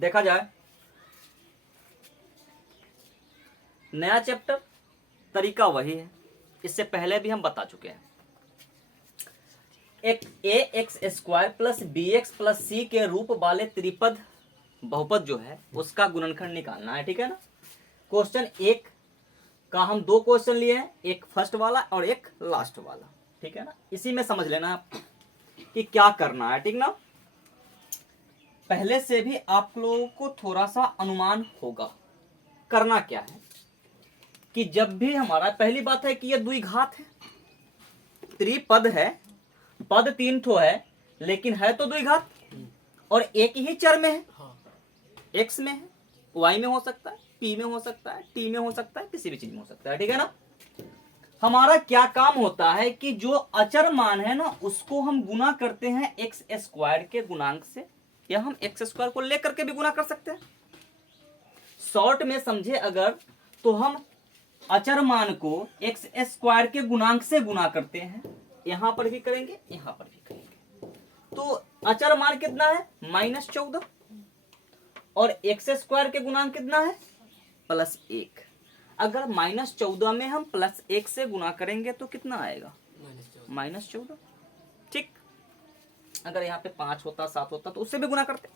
देखा जाए नया चैप्टर, तरीका वही है, इससे पहले भी हम बता चुके हैं। एक a x square plus b x plus c के रूप वाले त्रिपद बहुपद जो है उसका गुणनखंड निकालना है, ठीक है ना। क्वेश्चन एक का हम दो क्वेश्चन लिए हैं, एक फर्स्ट वाला और एक लास्ट वाला, ठीक है ना। इसी में समझ लेना आप कि क्या करना है, ठीक ना। पहले से भी आप लोगों को थोड़ा सा अनुमान होगा। करना क्या है कि जब भी हमारा, पहली बात है कि यह द्विघात है, त्रिपद है, पद तीन ठो है लेकिन है तो द्विघात, और एक ही चर में है, एक्स में है, वाई में हो सकता है, पी में हो सकता है, टी में हो सकता है, किसी भी चीज में हो सकता है, ठीक है ना। हमारा क्या काम होता है कि जो अचर मान है ना उसको हम गुना करते हैं एक्स स्क्वायर के गुणांक से, या हम एक्स स्क्वायर को लेकर के भी गुना कर सकते हैं। शॉर्ट में समझे अगर, तो हम अचर मान को एक्स स्क्वायर के गुणांक से गुना करते हैं, यहां पर भी करेंगे, यहां पर भी करेंगे। तो अचर मान कितना है -14, और एक्स स्क्वायर के गुणांक कितना है +1। अगर -14 में हम +1 से गुना करेंगे तो कितना आएगा -14, ठीक। अगर यहाँ पे 5 होता 7 होता तो उससे भी गुना करते।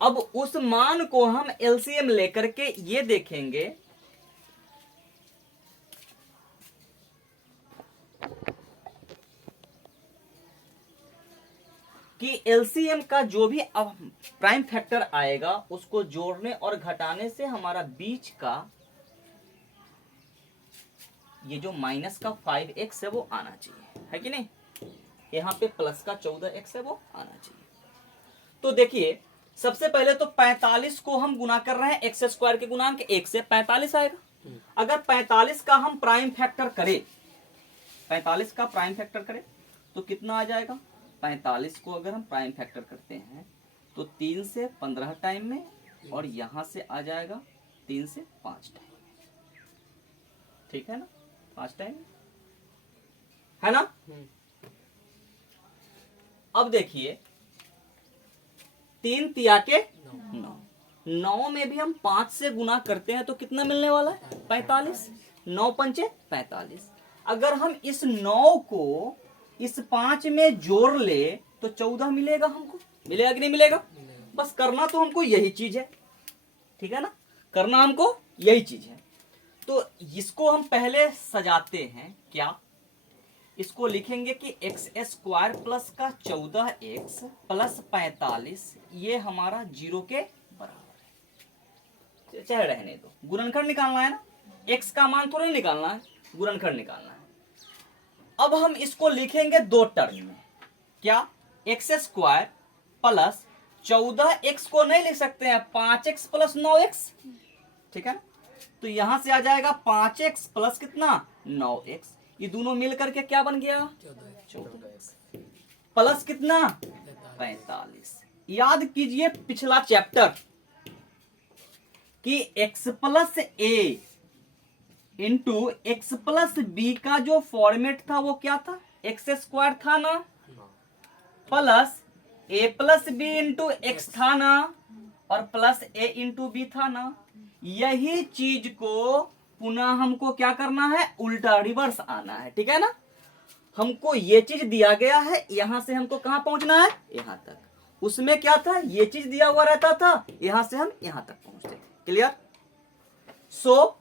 अब उस मान को हम एलसीएम लेकर के ये देखेंगे कि एलसीएम का जो भी प्राइम फैक्टर आएगा उसको जोड़ने और घटाने से हमारा बीच का ये जो माइनस का 5x है वो आना चाहिए, है कि नहीं। यहाँ पे प्लस का 14x है वो आना चाहिए। तो देखिए सबसे पहले तो 45 को हम गुना कर रहे हैं एक्स स्क्वायर के गुणांक 1 से, 45 आएगा। अगर 45 का हम प्राइम फैक्टर करें, 45 का प्राइम फैक्टर करें तो कितना आ जाएगा। 45 को अगर हम प्राइम फैक्टर करते हैं तो 3 से 15 टाइम में, और यहां से आ जाएगा 3 से 5 टाइम, ठीक है ना, 5 टाइम है ना। अब देखिए 3 तिया के 9 में भी हम 5 से गुना करते हैं तो कितना मिलने वाला है 45, 9 पंचे 45। अगर हम इस 9 को इस 5 में जोड़ ले तो 14 मिलेगा हमको, मिलेगा कि नहीं मिलेगा। बस करना तो हमको यही चीज है, ठीक है ना, करना हमको यही चीज है। तो इसको हम पहले सजाते हैं, क्या इसको लिखेंगे कि एक्स स्क्वायर प्लस का 14x प्लस 45 ये हमारा 0 के बराबर है। चाहे रहने दो, गुणनखंड निकालना है ना, x का मान थोड़ा निकालना है, गुणनखंड निकालना है। अब हम इसको लिखेंगे दो टर्म में, क्या एक्स स्क्वायर प्लस 14x को नहीं लिख सकते हैं 5x प्लस 9x, ठीक है ना। तो यहां से आ जाएगा 5x प्लस कितना 9x, ये दोनों मिल करके क्या बन गया 14x प्लस कितना 45। याद कीजिए पिछला चैप्टर कि x प्लस ए इंटू एक्स प्लस बी का जो फॉर्मेट था वो क्या था, एक्स स्क्वायर था ना, प्लस ए प्लस बी इंटू एक्स था ना, और प्लस ए इंटू बी था ना। यही चीज को पुनः हमको क्या करना है, उल्टा रिवर्स आना है, ठीक है ना। हमको ये चीज दिया गया है, यहां से हमको कहां पहुंचना है, यहां तक। उसमें क्या था, ये चीज दिया हुआ रहता था, यहां से हम यहां तक पहुंचते थे। क्लियर। सो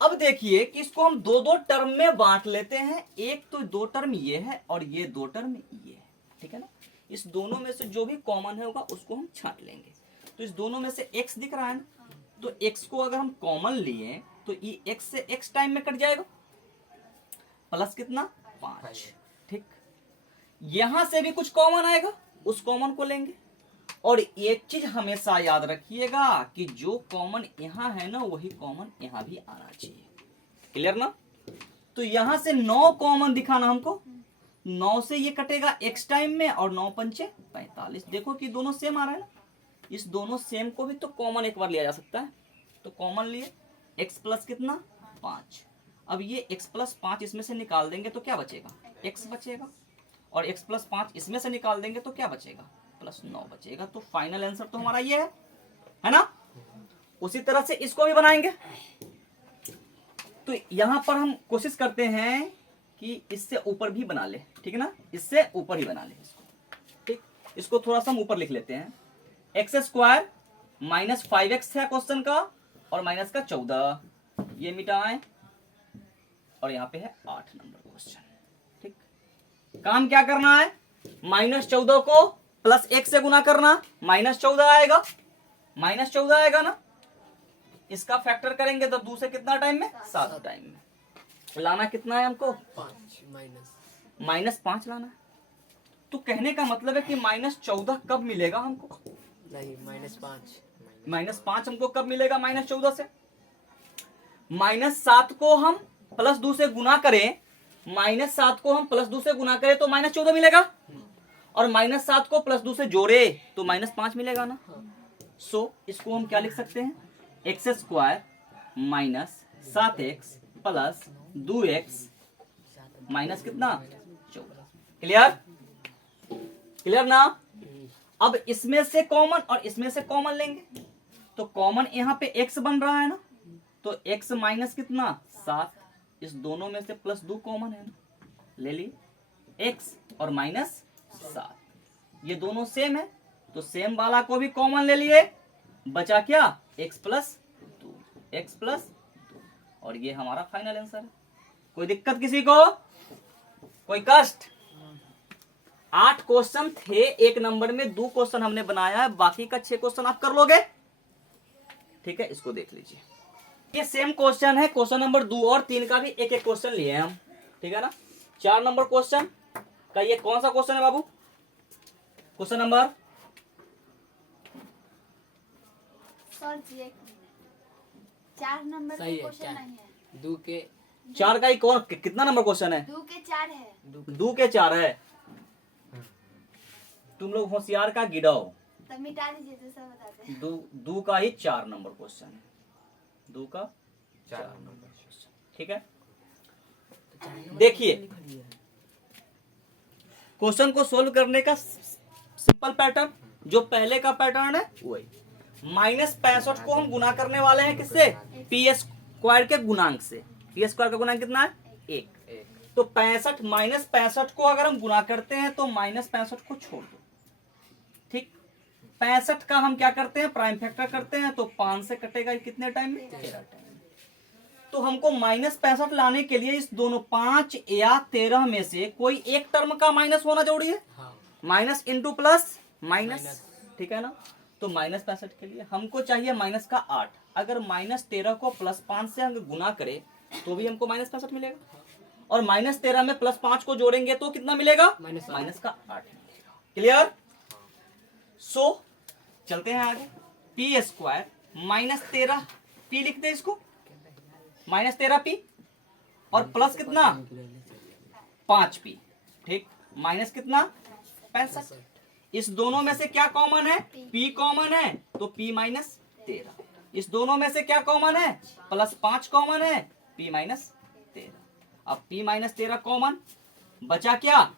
अब देखिए कि इसको हम दो दो टर्म में बांट लेते हैं। एक तो दो टर्म ये है और ये दो टर्म ये है, ठीक है ना। इस दोनों में से जो भी कॉमन होगा उसको हम छांट लेंगे। तो इस दोनों में से x दिख रहा है ना, तो x को अगर हम कॉमन लिए तो ये x से x टाइम में कट जाएगा, प्लस कितना 5, ठीक। यहां से भी कुछ कॉमन आएगा, उस कॉमन को लेंगे। और एक चीज हमेशा याद रखिएगा कि जो कॉमन यहां है ना वही कॉमन यहां भी आना चाहिए। क्लियर ना। तो यहां से 9 कॉमन दिखाना हमको, 9 से ये कटेगा x टाइम में, और 9 पंचे 45। देखो कि दोनों सेम आ रहा है ना, इस दोनों सेम को भी तो कॉमन एक बार लिया जा सकता है। तो कॉमन लिए x प्लस कितना 5। अब ये x प्लस 5 इसमें से निकाल देंगे तो क्या बचेगा, x बचेगा, और x प्लस 5 इसमें से निकाल देंगे तो क्या बचेगा प्लस 9 बचेगा। तो फाइनल आंसर तो हमारा ये है ना। उसी तरह से इसको भी बनाएंगे। तो यहां पर हम कोशिश करते हैं कि इससे ऊपर भी बना ले, ठीक है ना, इससे ऊपर ही बना ले इसको, ठीक। इसको थोड़ा सा हम ऊपर लिख लेते हैं। एक्स स्क्वायर माइनस 5x है क्वेश्चन का, और माइनस का 14, ये मिटाएं, और यहाँ पे है 8 नंबर क्वेश्चन, ठीक। काम क्या करना है, -14 को +1 से गुना करना, -14 आएगा, -14 आएगा ना। इसका फैक्टर करेंगे तो दूसरे कितना टाइम में, 7 टाइम में। लाना कितना है हमको, 5 -5 लाना है। तो कहने का मतलब है कि -14 कब मिलेगा हमको, नहीं -5 -5 हमको कब मिलेगा -14 से। -7 को हम +2 से गुना करें, -7 को हम +2 से गुना करें तो -14 मिलेगा, और -7 को +2 से जोड़े तो -5 मिलेगा ना। सो इसको हम क्या लिख सकते हैं, x square minus 7x plus 2x minus कितना 14। क्लियर, क्लियर ना। अब इसमें से कॉमन और इसमें से कॉमन लेंगे, तो कॉमन यहाँ पे x बन रहा है ना, तो x माइनस कितना 7, इस दोनों में से +2 कॉमन है ना, ले लिए x और -7, ये दोनों सेम है, तो सेम वाला को भी कॉमन ले लिए, बचा क्या x +2, और ये हमारा फाइनल आंसर है। कोई दिक्कत किसी को, कोई कष्ट। 8 क्वेश्चन थे, एक नंबर में 2 क्वेश्चन हमने बनाया है, बाकी का 6 क्वेश्चन आप कर लोगे, ठीक है। इसको देख लीजिए, ये सेम क्वेश्चन है, क्वेश्चन नंबर 2 और 3 का भी एक एक क्वेश्चन लिए हैं हम, ठीक है ना। 4 नंबर क्वेश्चन का ये कौन सा क्वेश्चन है बाबू, क्वेश्चन नंबर 4 नंबर का सही है, क्वेश्चन 4 नहीं है। 2 के 4 का ही कौन, कितना नंबर क्वेश्चन है, 2 के 4 है। 2 के 4 है। तुम लोग होशियार का गिराओ, तब मिटा दीजिए तो सब बताते हैं। 2 का ही 4 नंबर क्वेश्चन है, 2 का 4 नंबर क्वेश्चन, ठीक है। देखिए क्वेश्चन को सोल्व करने का सिंपल पैटर्न, जो पहले का पैटर्न है वही। -65 को हम गुना करने वाले हैं किससे, पी स्क्वायर के गुणांक से। पी स्क्वायर का गुणांक कितना है 1, तो 65 -65 को अगर हम गुना करते हैं तो -65 को छोड़ दो, ठीक। 65 का हम क्या करते हैं, प्राइम फैक्टर करते हैं, तो 5 से कटेगा कितने टाइम में, 13 टाइम में। तो हमको -65 लाने के लिए इस दोनों 5 या 13 में से कोई एक टर्म का माइनस होना जरूरी है, माइनस इंटू प्लस माइनस, ठीक है ना। तो -65 के लिए हमको चाहिए -8। अगर -13 को +5 से हम गुना करें तो भी हमको -65 मिलेगा, और -13 में +5 को जोड़ेंगे तो कितना मिलेगा, -8। क्लियर। सो चलते हैं आगे, पी स्क्वायर -13 पी लिखते हैं इसको, -13p और प्लस कितना 5p, ठीक, माइनस कितना 65। इस दोनों में से क्या कॉमन है, p कॉमन है, तो p -13। इस दोनों में से क्या कॉमन है, +5 कॉमन है, p -13। अब p -13 कॉमन, बचा क्या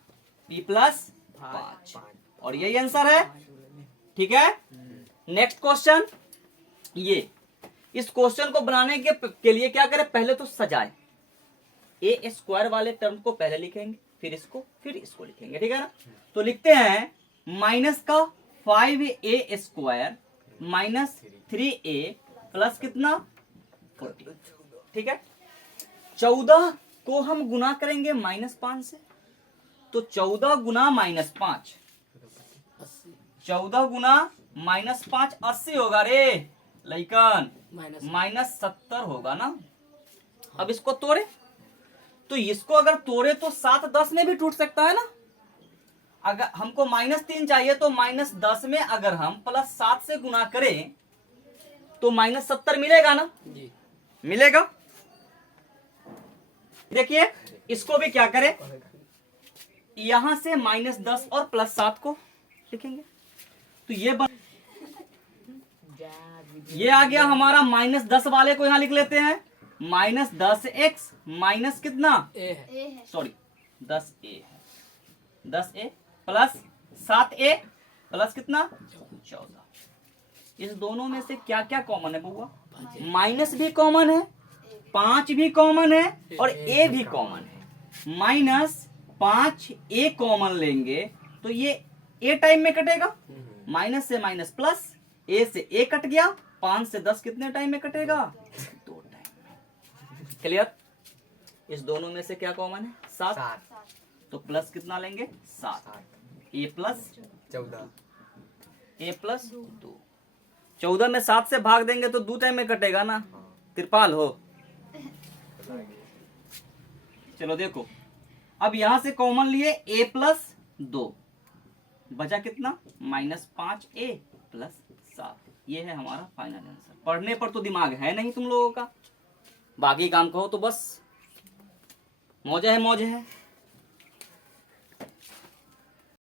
p + 5, और यही आंसर है, ठीक है। नेक्स्ट क्वेश्चन, ये इस क्वेश्चन को बनाने के लिए क्या करें, पहले तो सजाए, ए स्क्वायर वाले टर्म को पहले लिखेंगे, फिर इसको लिखेंगे, ठीक है ना। तो लिखते हैं माइनस का 5a स्क्वायर -3a प्लस कितना 40, ठीक है। 14 को हम गुना करेंगे -5 से, तो 14 गुना -5, 14 गुना -5 80 होगा रे लइकन, -70 होगा ना। अब इसको तोड़े, तो इसको अगर तोड़े तो 7 10 में भी टूट सकता है ना। अगर हमको -3 चाहिए तो -10 में अगर हम +7 से गुना करें तो -70 मिलेगा ना जी, मिलेगा। देखिए इसको भी क्या करें, यहां से -10 और +7 को लिखेंगे, तो ये आ गया हमारा -10 वाले को यहां लिख लेते हैं, -10x माइनस कितना ए है, सॉरी 10a है, 10a प्लस 7a प्लस कितना 14। इस दोनों में से क्या क्या कॉमन है बुआ? माइनस भी कॉमन है, 5 भी कॉमन है और ए भी कॉमन है। -5 ए कॉमन लेंगे तो ये ए टाइम में कटेगा, माइनस से माइनस प्लस, ए से ए कट गया, 5 से 10 कितने टाइम में कटेगा? 2 टाइम में। क्लियर? इस दोनों में से क्या कॉमन है? 7। 7 तो प्लस कितना लेंगे? 7। ए प्लस 14 ए प्लस 2। 14 में 7 से भाग देंगे तो 2 टाइम में कटेगा ना। त्रिपाल हो। चलो देखो, अब यहां से कॉमन लिए a प्लस 2, बचा कितना? -5 a प्लस 7। ये है हमारा फाइनल आंसर। पढ़ने पर तो दिमाग है नहीं तुम लोगों का, बाकी काम कहो तो बस मौज है।